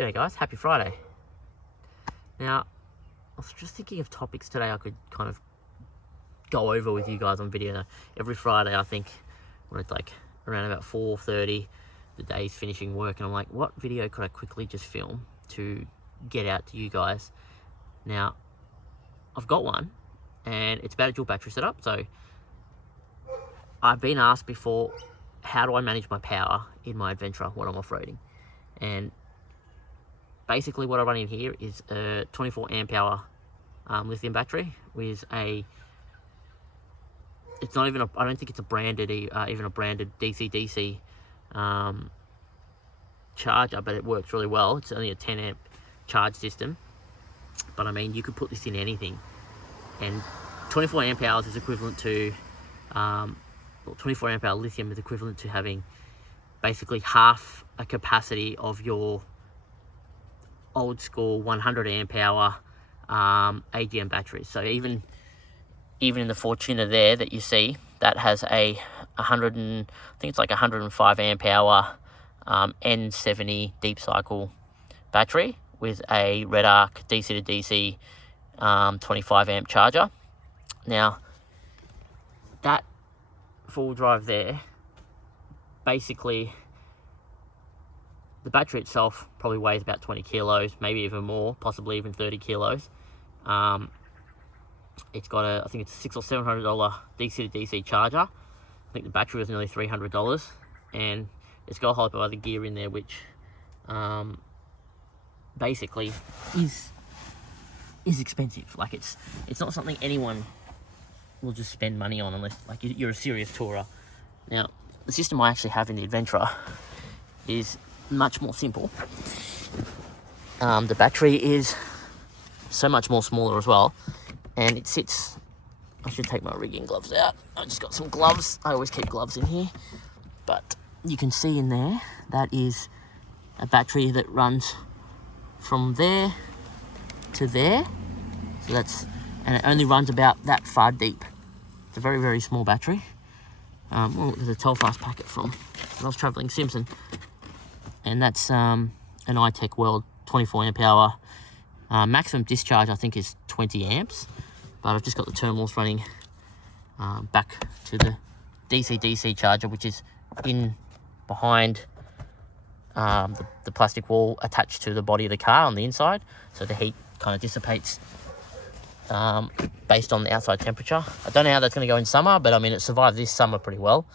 G'day guys, happy Friday. Now, I was just thinking of topics today I could kind of go over with you guys on video. Every Friday, I think, when it's like around about 4:30, the day's finishing work, and I'm like, what video could I quickly just film to get out to you guys? Now, I've got one, and it's about a dual battery setup. So, I've been asked before, how do I manage my power in my Adventra when I'm off-roading? And basically what I run in here is a 24 amp hour lithium battery with it's not even I don't think it's a branded, even a branded DC-DC charger, but it works really well. It's only a 10 amp charge system, but I mean, you could put this in anything, and 24 amp hours is equivalent to 24 amp hour lithium is equivalent to having basically half a capacity of your old school 100 amp hour AGM batteries. So even in the Fortuner there that you see, that has a 105 amp hour N70 deep cycle battery with a Red Arc DC to DC 25 amp charger. Now that full drive there, basically the battery itself probably weighs about 20 kilos, maybe even more, possibly even 30 kilos. It's got I think it's $600 or $700 DC to DC charger. I think the battery was nearly $300, and it's got a whole heap of other gear in there, which basically is expensive. Like it's not something anyone will just spend money on unless like you're a serious tourer. Now, the system I actually have in the Adventra is much more simple. The battery is so much more smaller as well, and it sits, I should take my rigging gloves out. I just got some gloves. I always keep gloves in here, but you can see in there that is a battery that runs from there to there. So and it only runs about that far deep. It's a very, very small battery. Well, there's a Telfast packet from when I was traveling Simpson, and that's an iTech World 24 amp hour. Maximum discharge I think is 20 amps, but I've just got the terminals running back to the DC-DC charger, which is in behind the plastic wall attached to the body of the car on the inside, so the heat kind of dissipates based on the outside temperature. I don't know how that's going to go in summer, but I mean, it survived this summer pretty well.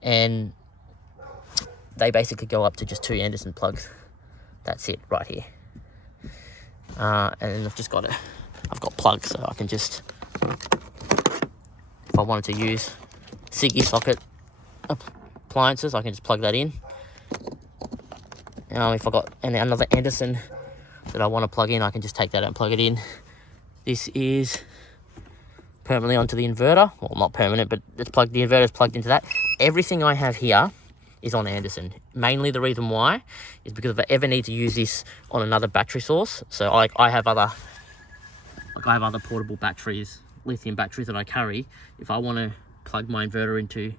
And they basically go up to just 2 Anderson plugs. That's it right here. And I've got plugs, so I can just, if I wanted to use Siggy socket appliances, I can just plug that in. If I got another Anderson that I want to plug in, I can just take that out and plug it in. This is permanently onto the inverter. Well, not permanent, but the inverter's plugged into that. Everything I have here is on Anderson. Mainly the reason why is because if I ever need to use this on another battery source, so I have other portable batteries, lithium batteries that I carry. If I want to plug my inverter into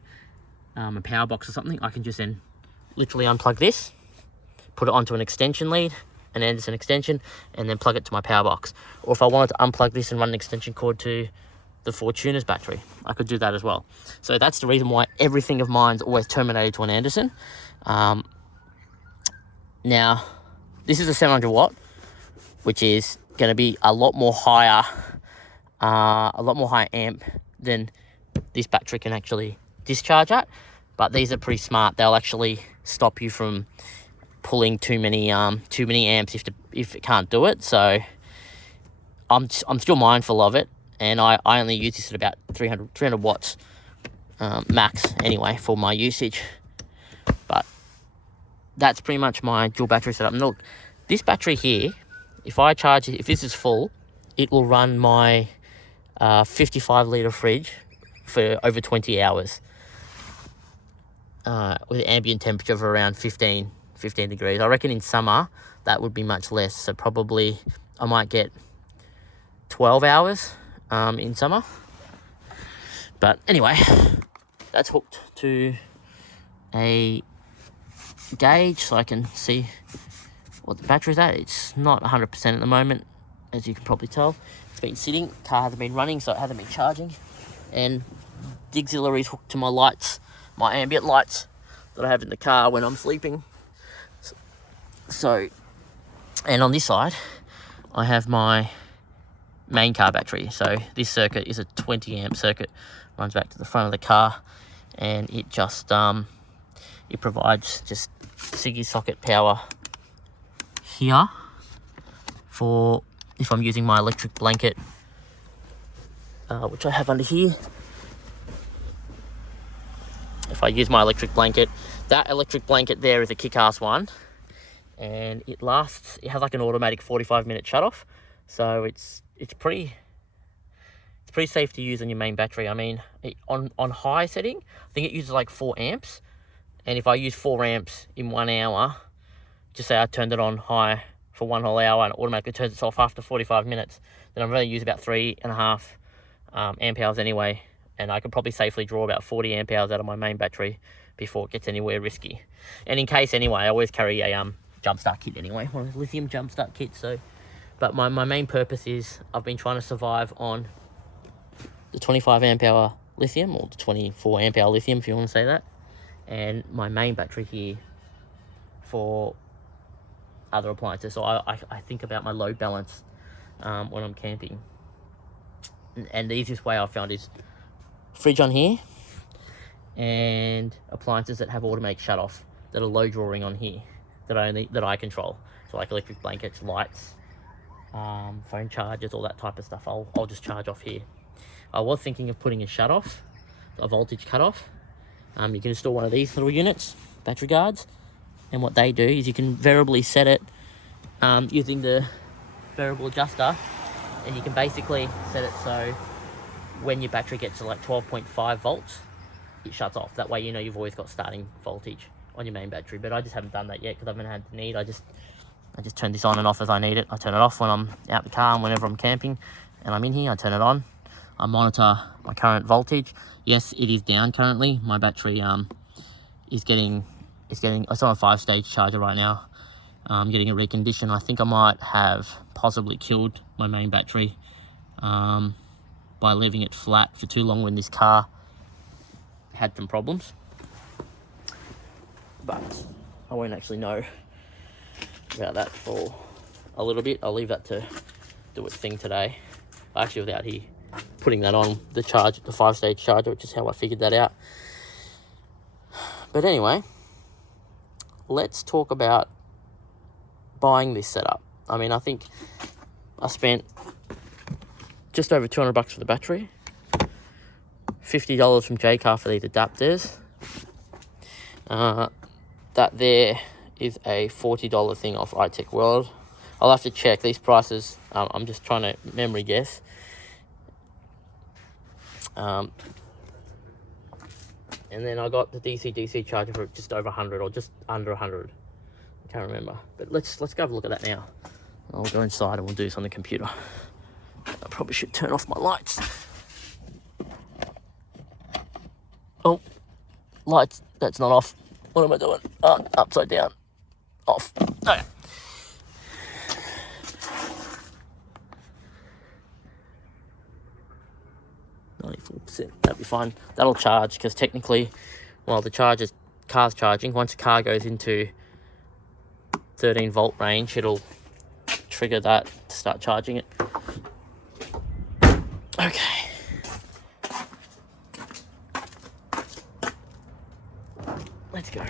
a power box or something, I can just then literally unplug this, put it onto an extension lead, an Anderson extension, and then plug it to my power box. Or if I wanted to unplug this and run an extension cord to the Fortuner's battery, I could do that as well. So that's the reason why everything of mine's always terminated to an Anderson. Now, this is a 700 watt, which is going to be a lot more higher amp than this battery can actually discharge at. But these are pretty smart. They'll actually stop you from pulling too many amps if it can't do it. So I'm still mindful of it, and I only use this at about 300 watts max anyway for my usage. But that's pretty much my dual battery setup. And look, this battery here, if I charge it, if this is full, it will run my 55 litre fridge for over 20 hours with an ambient temperature of around 15 degrees. I reckon in summer that would be much less, so probably I might get 12 hours in summer. But anyway, that's hooked to a gauge so I can see what the battery's at. It's not 100% at the moment, as you can probably tell. It's been sitting, car hasn't been running, so it hasn't been charging. And the auxiliary's hooked to my lights, my ambient lights that I have in the car when I'm sleeping. So, and on this side, I have my main car battery. So this circuit is a 20 amp circuit, runs back to the front of the car, and it just it provides just Siggy socket power here for if I'm using my electric blanket, which I have under here. If I use my electric blanket, that electric blanket there is a kick-ass one, and it has like an automatic 45-minute shut-off, so it's pretty safe to use on your main battery. I mean, on high setting, I think it uses like 4 amps, and if I use 4 amps in 1 hour, just say I turned it on high for 1 whole hour and it automatically turns itself off after 45 minutes, then I'm going to use about 3.5 amp hours anyway, and I could probably safely draw about 40 amp hours out of my main battery before it gets anywhere risky. And in case anyway, I always carry a jump start kit anyway, one of the lithium jump start kits. So, but my main purpose is I've been trying to survive on the 25 amp hour lithium, or the 24 amp hour lithium if you want to say that, and my main battery here for other appliances. So I think about my load balance when I'm camping. And the easiest way I've found is fridge on here and appliances that have automatic shut off that are low drawing on here that I control. So like electric blankets, lights, phone chargers, all that type of stuff. I'll just charge off here. I was thinking of putting a shut off, a voltage cut off. You can install one of these little units, battery guards, and what they do is you can variably set it using the variable adjuster, and you can basically set it so when your battery gets to like 12.5 volts, it shuts off. That way you know you've always got starting voltage on your main battery. But I just haven't done that yet because I haven't had the need. I just turn this on and off as I need it. I turn it off when I'm out the car and whenever I'm camping and I'm in here, I turn it on. I monitor my current voltage. Yes, it is down currently. My battery it's on a 5-stage charger right now. I'm getting a recondition. I think I might have possibly killed my main battery by leaving it flat for too long when this car had some problems. But I won't actually know about that for a little bit. I'll leave that to do its thing today. Actually, without here putting that on the 5-stage charger, which is how I figured that out. But anyway, let's talk about buying this setup. I mean, I think I spent just over $200 for the battery, $50 from Jaycar for these adapters. That there is a $40 thing off iTech World. I'll have to check these prices. I'm just trying to memory guess. And then I got the DC charger for just over 100 or just under 100. I can't remember. But let's go have a look at that now. I'll go inside and we'll do this on the computer. I probably should turn off my lights. Oh, lights. That's not off. What am I doing? Upside down. Off. Okay. That'll be fine. That'll charge because technically, while the car's charging, once the car goes into 13 volt range, it'll trigger that to start charging it. Okay. Let's go.